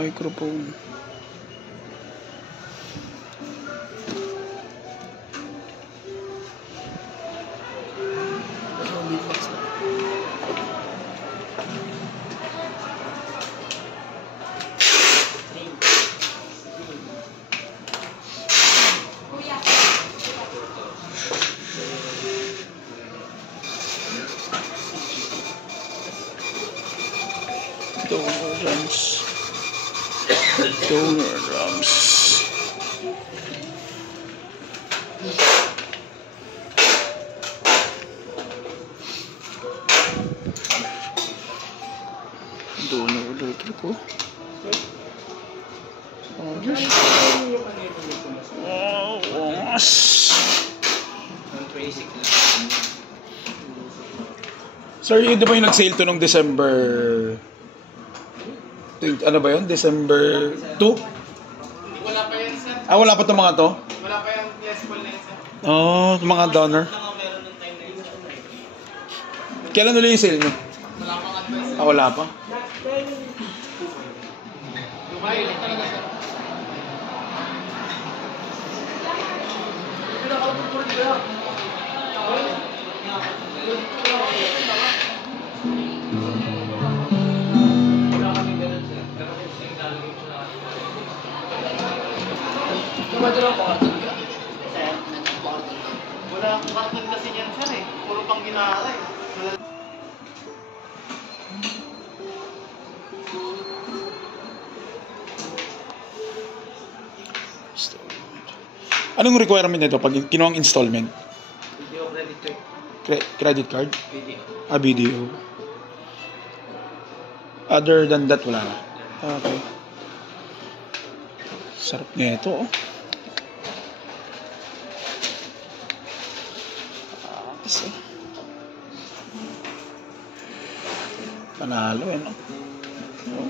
Microphone. Donor drums. Donor drums. Donor electrical. Sir, yun ba yung nag-sale to nung December 20, ano ba yun? December 2? Wala pa yan, sir. Ah, wala pa itong mga to? Wala pa yung yes full na yan, sir. Oh, mga donor. Kailan ulit yung sale nyo? Wala pang advice. Ah, wala pa. Dubai lang talaga, sir. Wala akong karton kasi yan, sir eh. Puro pang ginara eh. Anong requirement nito pag kinuha ang installment? Video credit check. Credit card? Video. Ah, video. Other than that, wala na. Okay. Sarap nito, oh. Kasi panalo, eh, no? Oh.